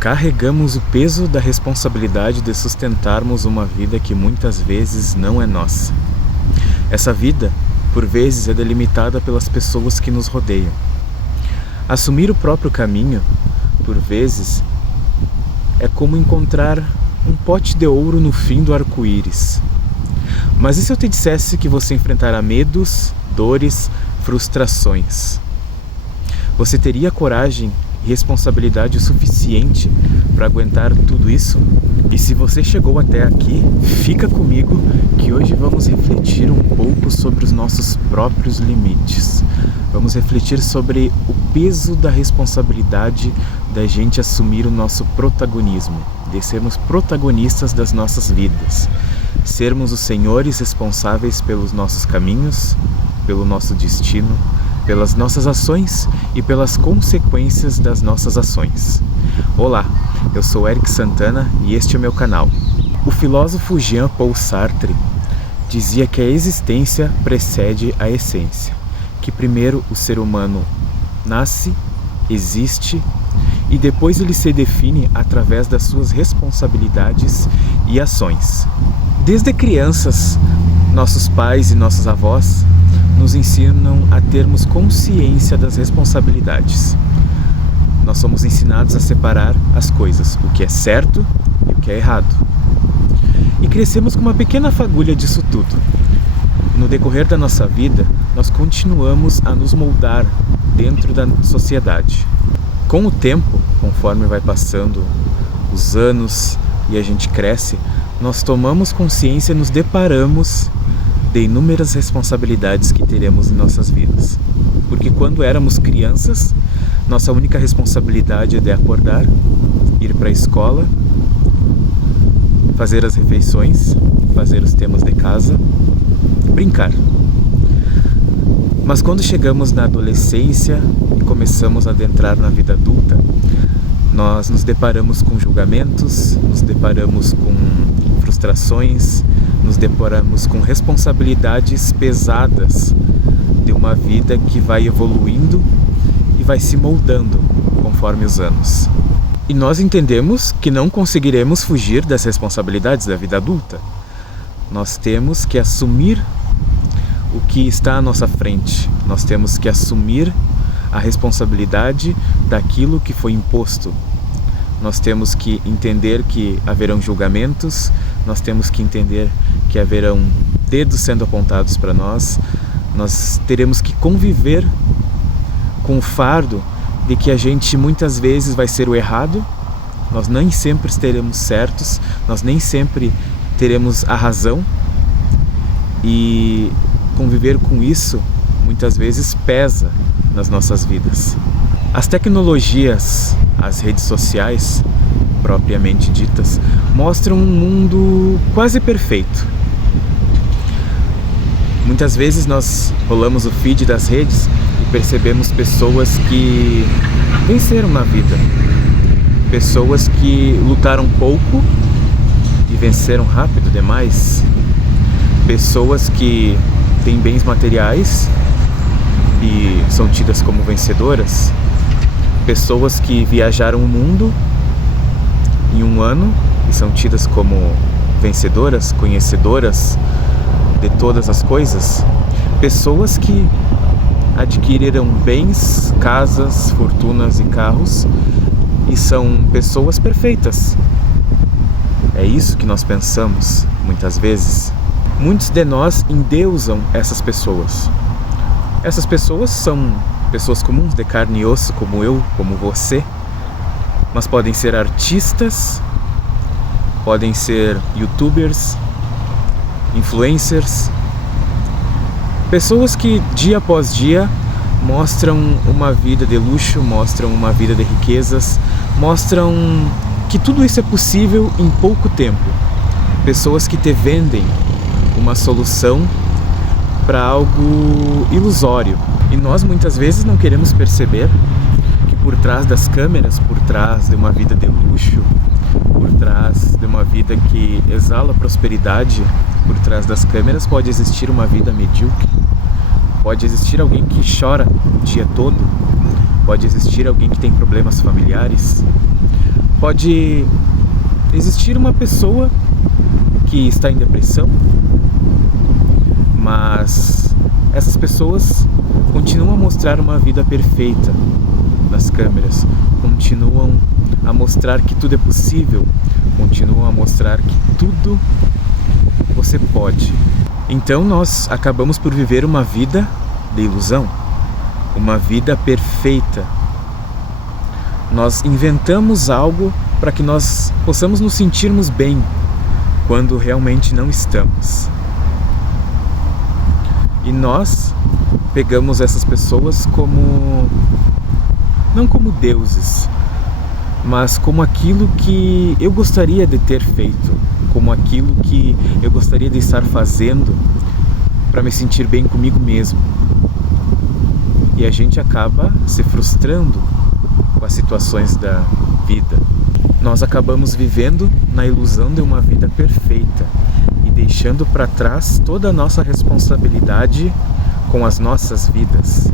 Carregamos o peso da responsabilidade de sustentarmos uma vida que muitas vezes não é nossa. Essa vida, por vezes, é delimitada pelas pessoas que nos rodeiam. Assumir o próprio caminho, por vezes, é como encontrar um pote de ouro no fim do arco-íris. Mas e se eu te dissesse que você enfrentará medos, dores, frustrações? Você teria coragem e responsabilidade o suficiente para aguentar tudo isso? E se você chegou até aqui, fica comigo que hoje vamos refletir um pouco sobre os nossos próprios limites. Vamos refletir sobre o peso da responsabilidade da gente assumir o nosso protagonismo, de sermos protagonistas das nossas vidas, sermos os senhores responsáveis pelos nossos caminhos, pelo nosso destino, pelas nossas ações e pelas consequências das nossas ações. Olá, eu sou Eric Santana e este é meu canal. O filósofo Jean-Paul Sartre dizia que a existência precede a essência, que primeiro o ser humano nasce, existe e depois ele se define através das suas responsabilidades e ações. Desde crianças, nossos pais e nossos avós nos ensinam a termos consciência das responsabilidades. Nós somos ensinados a separar as coisas, o que é certo e o que é errado. E crescemos com uma pequena fagulha disso tudo. No decorrer da nossa vida, nós continuamos a nos moldar dentro da sociedade. Com o tempo, conforme vai passando os anos e a gente cresce, nós tomamos consciência e nos deparamos de inúmeras responsabilidades que teremos em nossas vidas. Porque quando éramos crianças, nossa única responsabilidade é de acordar, ir para a escola, fazer as refeições, fazer os temas de casa, brincar. Mas quando chegamos na adolescência e começamos a adentrar na vida adulta, nós nos deparamos com julgamentos, nos deparamos com frustrações, nos deparamos com responsabilidades pesadas de uma vida que vai evoluindo e vai se moldando conforme os anos. E nós entendemos que não conseguiremos fugir das responsabilidades da vida adulta. Nós temos que assumir o que está à nossa frente. Nós temos que assumir a responsabilidade daquilo que foi imposto. Nós temos que entender que haverão julgamentos, nós temos que entender que haverão dedos sendo apontados para nós, nós teremos que conviver com o fardo de que a gente muitas vezes vai ser o errado, nós nem sempre estaremos certos, nós nem sempre teremos a razão e conviver com isso muitas vezes pesa nas nossas vidas. As tecnologias, as redes sociais, propriamente ditas, mostram um mundo quase perfeito. Muitas vezes nós rolamos o feed das redes e percebemos pessoas que venceram na vida, pessoas que lutaram pouco e venceram rápido demais, pessoas que têm bens materiais e são tidas como vencedoras, pessoas que viajaram o mundo em um ano e são tidas como vencedoras, conhecedoras de todas as coisas, pessoas que adquiriram bens, casas, fortunas e carros e são pessoas perfeitas. É isso que nós pensamos muitas vezes. Muitos de nós endeusam essas pessoas. Essas pessoas são pessoas comuns, de carne e osso, como eu, como você, mas podem ser artistas, podem ser youtubers, influencers, pessoas que dia após dia mostram uma vida de luxo, mostram uma vida de riquezas, mostram que tudo isso é possível em pouco tempo. Pessoas que te vendem uma solução para algo ilusório. E nós muitas vezes não queremos perceber que por trás das câmeras, por trás de uma vida de luxo, por trás de uma vida que exala prosperidade, por trás das câmeras pode existir uma vida medíocre. Pode existir alguém que chora o dia todo. Pode existir alguém que tem problemas familiares. Pode existir uma pessoa que está em depressão, mas essas pessoas continuam a mostrar uma vida perfeita nas câmeras, continuam a mostrar que tudo é possível, continuam a mostrar que tudo você pode. Então nós acabamos por viver uma vida de ilusão, uma vida perfeita. Nós inventamos algo para que nós possamos nos sentirmos bem, quando realmente não estamos. E nós pegamos essas pessoas não como deuses, mas como aquilo que eu gostaria de ter feito, como aquilo que eu gostaria de estar fazendo para me sentir bem comigo mesmo. E a gente acaba se frustrando com as situações da vida. Nós acabamos vivendo na ilusão de uma vida perfeita e deixando para trás toda a nossa responsabilidade com as nossas vidas.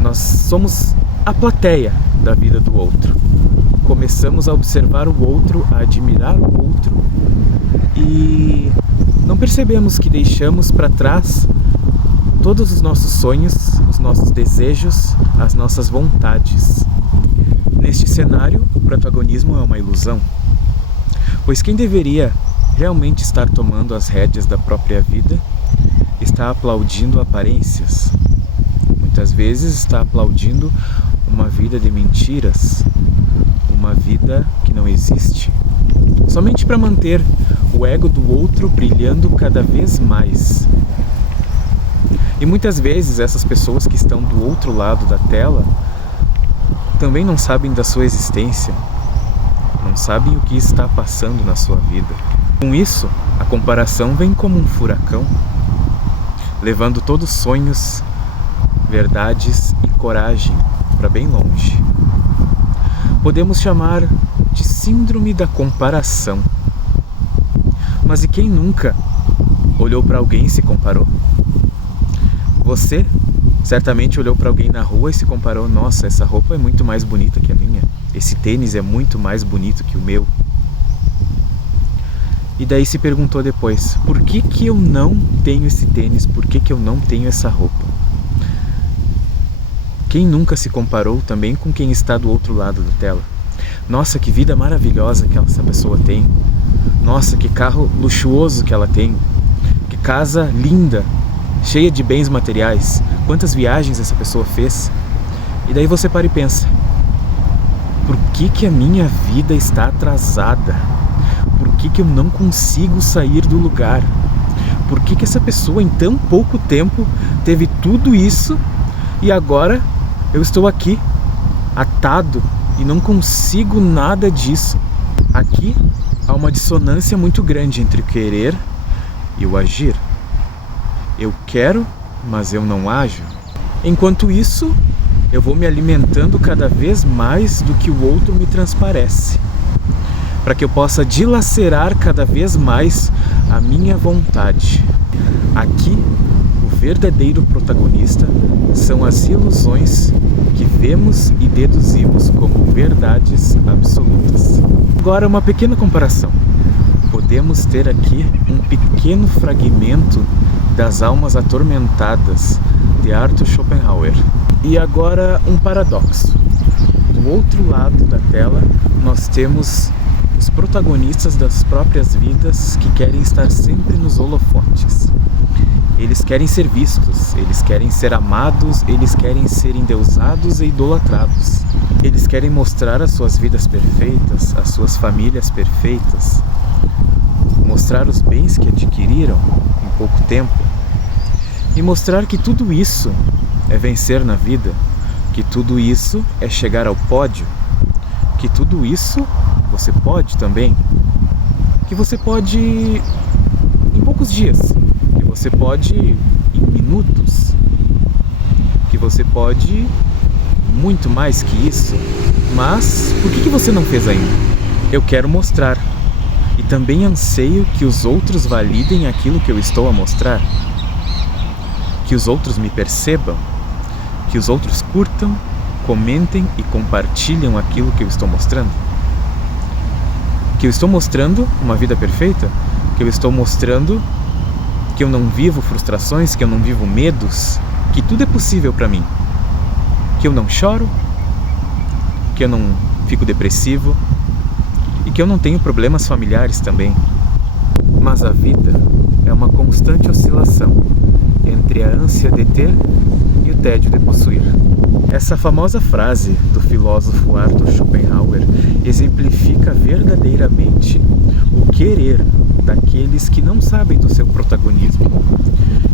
Nós somos a plateia da vida do outro. Começamos a observar o outro, a admirar o outro e não percebemos que deixamos para trás todos os nossos sonhos, os nossos desejos, as nossas vontades. Neste cenário, o protagonismo é uma ilusão, pois quem deveria realmente estar tomando as rédeas da própria vida está aplaudindo aparências. Muitas vezes está aplaudindo uma vida de mentiras, uma vida que não existe, somente para manter o ego do outro brilhando cada vez mais. E muitas vezes essas pessoas que estão do outro lado da tela também não sabem da sua existência, não sabem o que está passando na sua vida. Com isso, a comparação vem como um furacão, levando todos os sonhos, verdades e coragem para bem longe. Podemos chamar de síndrome da comparação. Mas e quem nunca olhou para alguém e se comparou? Você certamente olhou para alguém na rua e se comparou: nossa, essa roupa é muito mais bonita que a minha, esse tênis é muito mais bonito que o meu. E daí se perguntou depois: por que eu não tenho esse tênis? Por que eu não tenho essa roupa? Quem nunca se comparou também com quem está do outro lado da tela? Nossa, que vida maravilhosa que essa pessoa tem. Nossa, que carro luxuoso que ela tem. Que casa linda, cheia de bens materiais. Quantas viagens essa pessoa fez. E daí você para e pensa: por que a minha vida está atrasada? Por que eu não consigo sair do lugar? Por que essa pessoa em tão pouco tempo teve tudo isso e agora eu estou aqui, atado, e não consigo nada disso? Aqui há uma dissonância muito grande entre o querer e o agir. Eu quero, mas eu não ajo. Enquanto isso, eu vou me alimentando cada vez mais do que o outro me transparece, para que eu possa dilacerar cada vez mais a minha vontade. Aqui, o verdadeiro protagonista são as ilusões que vemos e deduzimos como verdades absolutas. Agora, uma pequena comparação. Podemos ter aqui um pequeno fragmento das Almas Atormentadas, de Arthur Schopenhauer. E agora um paradoxo. Do outro lado da tela, nós temos os protagonistas das próprias vidas que querem estar sempre nos holofotes. Eles querem ser vistos, eles querem ser amados, eles querem ser endeusados e idolatrados. Eles querem mostrar as suas vidas perfeitas, as suas famílias perfeitas, mostrar os bens que adquiriram em pouco tempo e mostrar que tudo isso é vencer na vida, que tudo isso é chegar ao pódio, que tudo isso você pode também, que você pode em poucos dias, que você pode em minutos, que você pode muito mais que isso. Mas por que você não fez ainda? Eu quero mostrar e também anseio que os outros validem aquilo que eu estou a mostrar, que os outros me percebam, que os outros curtam, comentem e compartilham aquilo que eu estou mostrando? Que eu estou mostrando uma vida perfeita? Que eu estou mostrando que eu não vivo frustrações, que eu não vivo medos, que tudo é possível para mim? Que eu não choro, que eu não fico depressivo e que eu não tenho problemas familiares também. Mas a vida é uma constante oscilação entre a ânsia de ter e o tédio de possuir. Essa famosa frase do filósofo Arthur Schopenhauer exemplifica verdadeiramente o querer daqueles que não sabem do seu protagonismo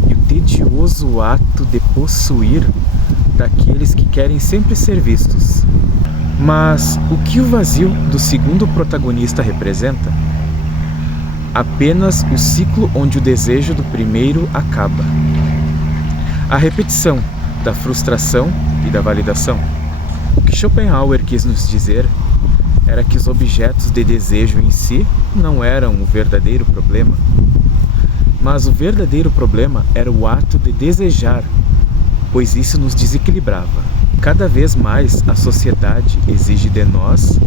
e o tedioso ato de possuir daqueles que querem sempre ser vistos. Mas o que o vazio do segundo protagonista representa? Apenas o ciclo onde o desejo do primeiro acaba. A repetição da frustração e da validação. O que Schopenhauer quis nos dizer era que os objetos de desejo em si não eram o verdadeiro problema, mas o verdadeiro problema era o ato de desejar, pois isso nos desequilibrava. Cada vez mais a sociedade exige de nós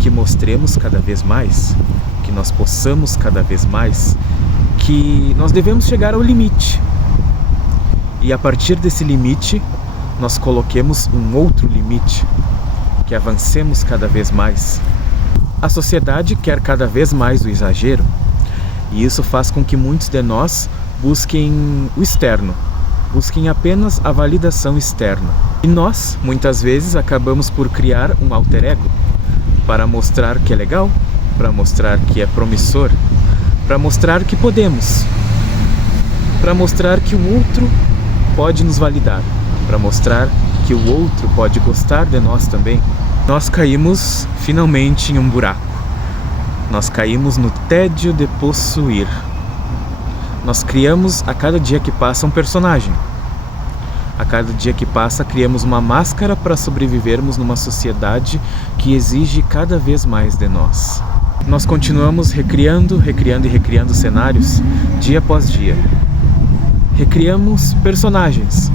que mostremos cada vez mais, que nós possamos cada vez mais, que nós devemos chegar ao limite. E a partir desse limite, nós coloquemos um outro limite, que avancemos cada vez mais. A sociedade quer cada vez mais o exagero, e isso faz com que muitos de nós busquem o externo, busquem apenas a validação externa. E nós, muitas vezes, acabamos por criar um alter ego, para mostrar que é legal, para mostrar que é promissor, para mostrar que podemos, para mostrar que o outro pode nos validar, para mostrar que o outro pode gostar de nós também. Nós caímos finalmente em um buraco. Nós caímos no tédio de possuir. Nós criamos a cada dia que passa um personagem. A cada dia que passa criamos uma máscara para sobrevivermos numa sociedade que exige cada vez mais de nós. Nós continuamos recriando e recriando cenários dia após dia. Recriamos personagens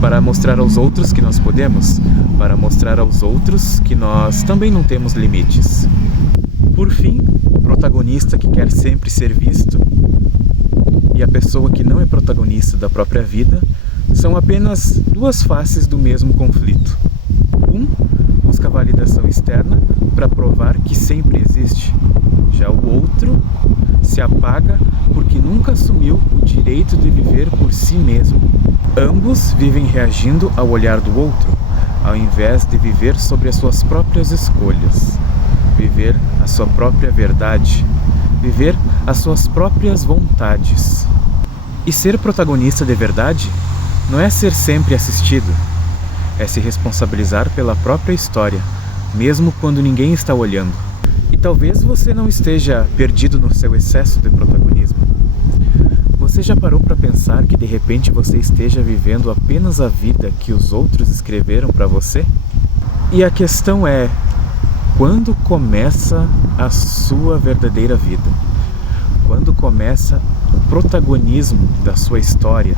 para mostrar aos outros que nós podemos, para mostrar aos outros que nós também não temos limites. Por fim, o protagonista que quer sempre ser visto e a pessoa que não é protagonista da própria vida são apenas duas faces do mesmo conflito. Um busca validação externa para provar que sempre existe. Já o outro se apaga porque nunca assumiu o direito de viver por si mesmo. Ambos vivem reagindo ao olhar do outro, ao invés de viver sobre as suas próprias escolhas, viver a sua própria verdade, viver as suas próprias vontades. E ser protagonista de verdade não é ser sempre assistido, é se responsabilizar pela própria história, mesmo quando ninguém está olhando. E talvez você não esteja perdido no seu excesso de protagonismo. Você já parou para pensar que de repente você esteja vivendo apenas a vida que os outros escreveram para você? E a questão é, quando começa a sua verdadeira vida? Quando começa o protagonismo da sua história?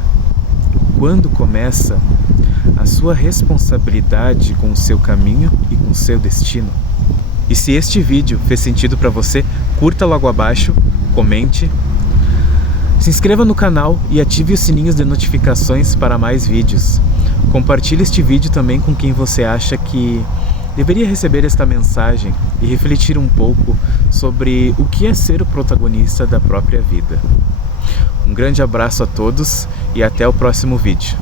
Quando começa a sua responsabilidade com o seu caminho e com o seu destino? E se este vídeo fez sentido para você, curta logo abaixo, comente, se inscreva no canal e ative os sininhos de notificações para mais vídeos. Compartilhe este vídeo também com quem você acha que deveria receber esta mensagem e refletir um pouco sobre o que é ser o protagonista da própria vida. Um grande abraço a todos e até o próximo vídeo.